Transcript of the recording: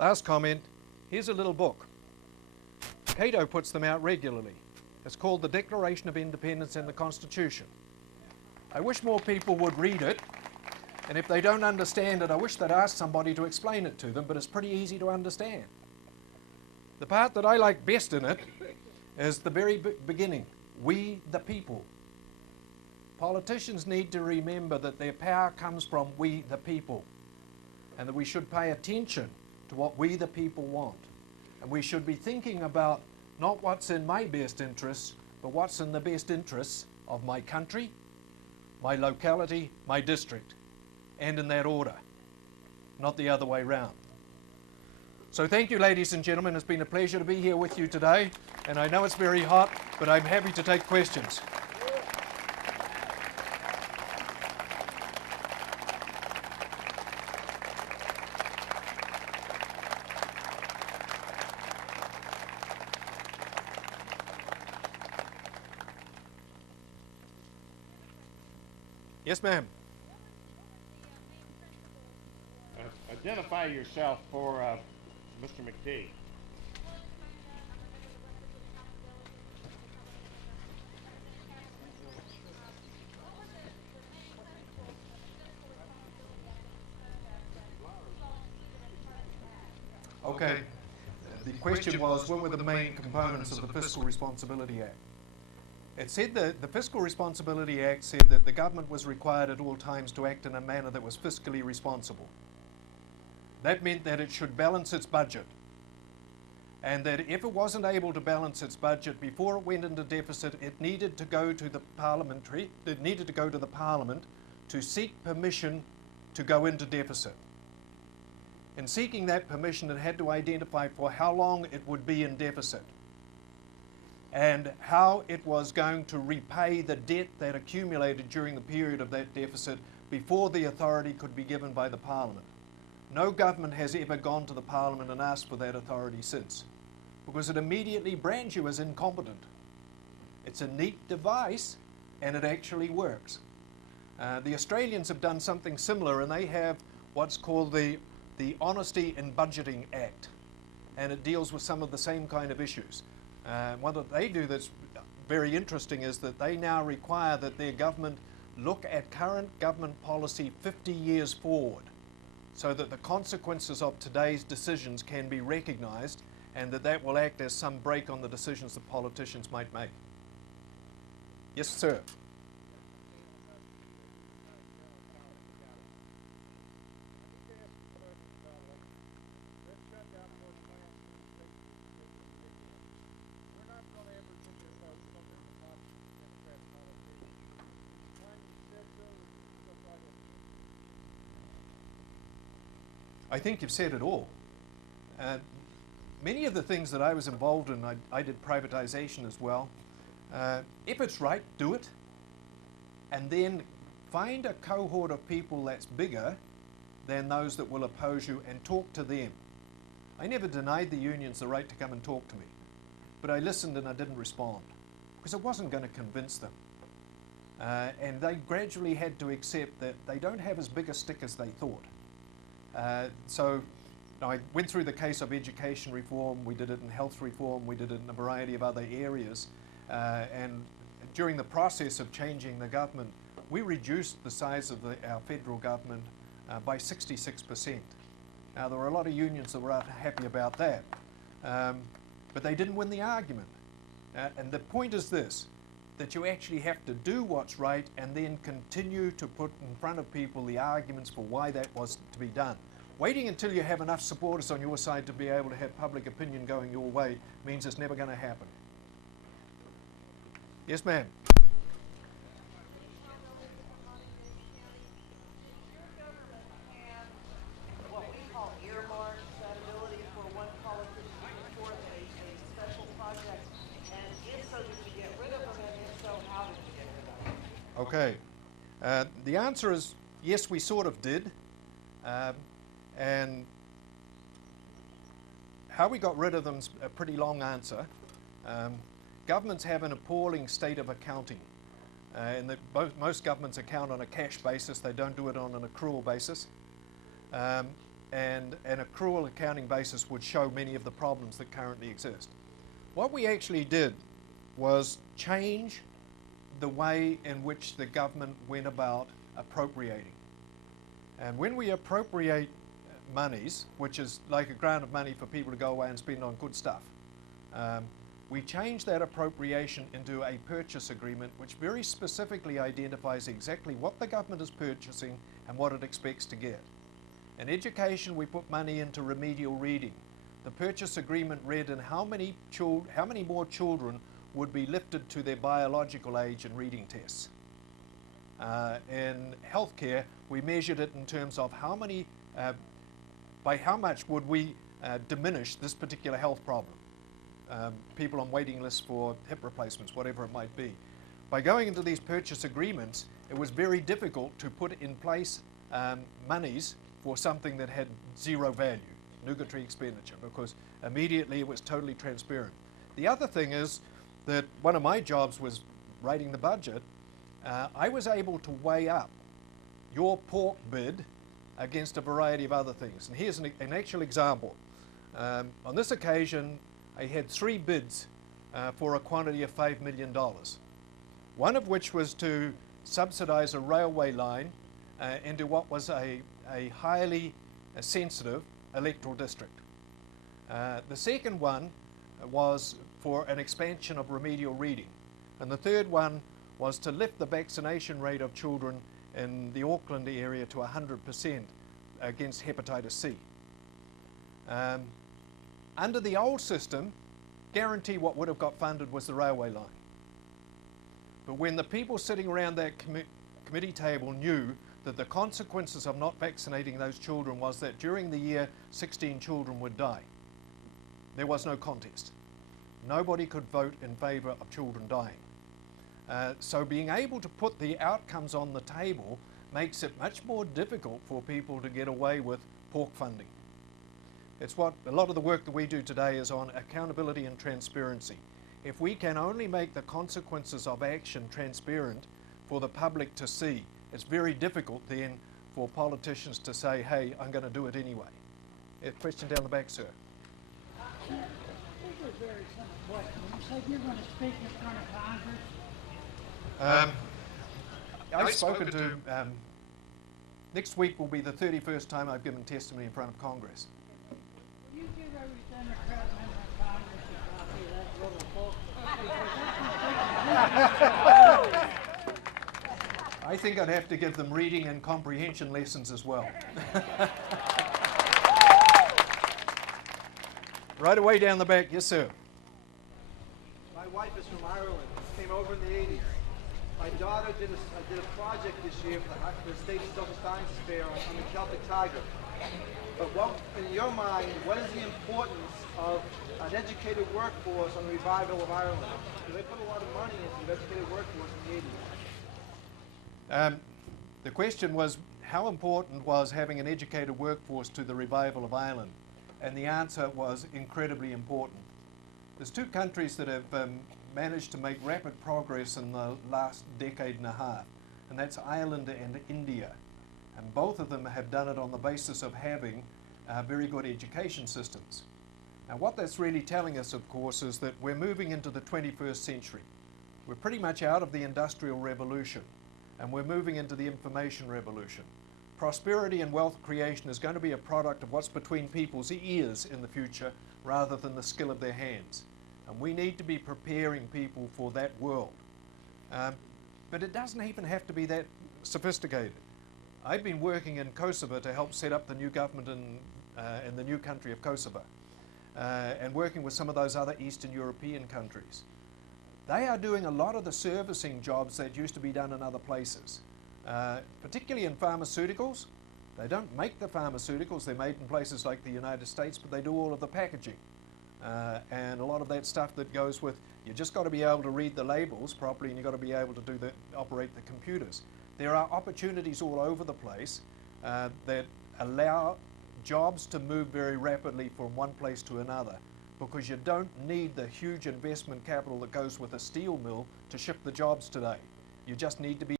Last comment, here's a little book. Cato puts them out regularly. It's called The Declaration of Independence and the Constitution. I wish more people would read it, and if they don't understand it, I wish they'd ask somebody to explain it to them, but it's pretty easy to understand. The part that I like best in it is the very beginning, we the people. Politicians need to remember that their power comes from we the people, and that we should pay attention to what we the people want. And we should be thinking about not what's in my best interests, but what's in the best interests of my country, my locality, my district, and in that order, not the other way round. So thank you, ladies and gentlemen. It's been a pleasure to be here with you today, and I know it's very hot, but I'm happy to take questions. Yes, ma'am. Identify yourself for Mr. McTigue. Okay. The question was, what were the main components of the Fiscal Responsibility Act? It said that the Fiscal Responsibility Act said that the government was required at all times to act in a manner that was fiscally responsible. That meant that it should balance its budget, and that if it wasn't able to balance its budget before it went into deficit, it needed to go to the Parliament to seek permission to go into deficit. In seeking that permission, it had to identify for how long it would be in deficit, and how it was going to repay the debt that accumulated during the period of that deficit before the authority could be given by the Parliament. No government has ever gone to the Parliament and asked for that authority since, because it immediately brands you as incompetent. It's a neat device, and it actually works. The Australians have done something similar, and they have what's called the Honesty in Budgeting Act, and it deals with some of the same kind of issues. One that they do that's very interesting is that they now require that their government look at current government policy 50 years forward, so that the consequences of today's decisions can be recognised, and that will act as some brake on the decisions that politicians might make. Yes, sir. I think you've said it all. Many of the things that I was involved in, I did privatization as well. If it's right, do it. And then find a cohort of people that's bigger than those that will oppose you and talk to them. I never denied the unions the right to come and talk to me, but I listened and I didn't respond because I wasn't going to convince them. And they gradually had to accept that they don't have as big a stick as they thought. So I went through the case of education reform, we did it in health reform, we did it in a variety of other areas, and during the process of changing the government, we reduced the size of our federal government by 66%. Now there were a lot of unions that were unhappy about that, but they didn't win the argument. And the point is this, that you actually have to do what's right and then continue to put in front of people the arguments for why that was to be done. Waiting until you have enough supporters on your side to be able to have public opinion going your way means it's never going to happen. Yes, ma'am. What we call earmarks, that ability for one politician to support a special project, and if so, did you get rid of them, and if so, how did you get rid of them? Okay. The answer is yes, we sort of did. And how we got rid of them is a pretty long answer. Governments have an appalling state of accounting. And most governments account on a cash basis. They don't do it on an accrual basis. and an accrual accounting basis would show many of the problems that currently exist. What we actually did was change the way in which the government went about appropriating. And when we appropriate monies, which is like a grant of money for people to go away and spend on good stuff, we change that appropriation into a purchase agreement which very specifically identifies exactly what the government is purchasing and what it expects to get. In education, we put money into remedial reading. The purchase agreement read in how many more children would be lifted to their biological age in reading tests. In healthcare, we measured it in terms of how many, by how much would we diminish this particular health problem. People on waiting lists for hip replacements, whatever it might be. By going into these purchase agreements, it was very difficult to put in place monies for something that had zero value, nugatory expenditure, because immediately it was totally transparent. The other thing is that one of my jobs was writing the budget. I was able to weigh up your pork bid against a variety of other things. And here's an actual example. On this occasion, I had 3 bids for a quantity of $5 million. One of which was to subsidize a railway line into what was a highly sensitive electoral district. The second one was for an expansion of remedial reading. And the third one was to lift the vaccination rate of children in the Auckland area to 100% against hepatitis C. Under the old system, guarantee what would have got funded was the railway line. But when the people sitting around that committee table knew that the consequences of not vaccinating those children was that during the year 16 children would die, there was no contest. Nobody could vote in favour of children dying. So being able to put the outcomes on the table makes it much more difficult for people to get away with pork funding. It's what a lot of the work that we do today is on accountability and transparency. If we can only make the consequences of action transparent for the public to see, it's very difficult then for politicians to say, hey, I'm going to do it anyway. A question down the back, sir. This is a very simple question. You said you're going to speak in front of Congress. I've spoken to, next week will be the 31st time I've given testimony in front of Congress. Will you give every Democrat member of Congress a copy of that little book? I think I'd have to give them reading and comprehension lessons as well. Right away down the back, yes sir. My wife is from Ireland, came over in the 80s. My daughter did a project this year for the State Social Sciences Fair on the Celtic Tiger. But what, in your mind, what is the importance of an educated workforce on the revival of Ireland? Because they put a lot of money into the educated workforce in the 80s. The question was, how important was having an educated workforce to the revival of Ireland? And the answer was incredibly important. There's 2 countries that have managed to make rapid progress in the last decade and a half, and that's Ireland and India. And both of them have done it on the basis of having very good education systems. Now what that's really telling us, of course, is that we're moving into the 21st century. We're pretty much out of the Industrial Revolution, and we're moving into the Information Revolution. Prosperity and wealth creation is going to be a product of what's between people's ears in the future rather than the skill of their hands. And we need to be preparing people for that world. But it doesn't even have to be that sophisticated. I've been working in Kosovo to help set up the new government in the new country of Kosovo, and working with some of those other Eastern European countries. They are doing a lot of the servicing jobs that used to be done in other places. Particularly in pharmaceuticals. They don't make the pharmaceuticals, they're made in places like the United States, but they do all of the packaging. And a lot of that stuff that goes with, you just got to be able to read the labels properly and you've got to be able to operate the computers. There are opportunities all over the place that allow jobs to move very rapidly from one place to another, because you don't need the huge investment capital that goes with a steel mill to ship the jobs today. You just need to be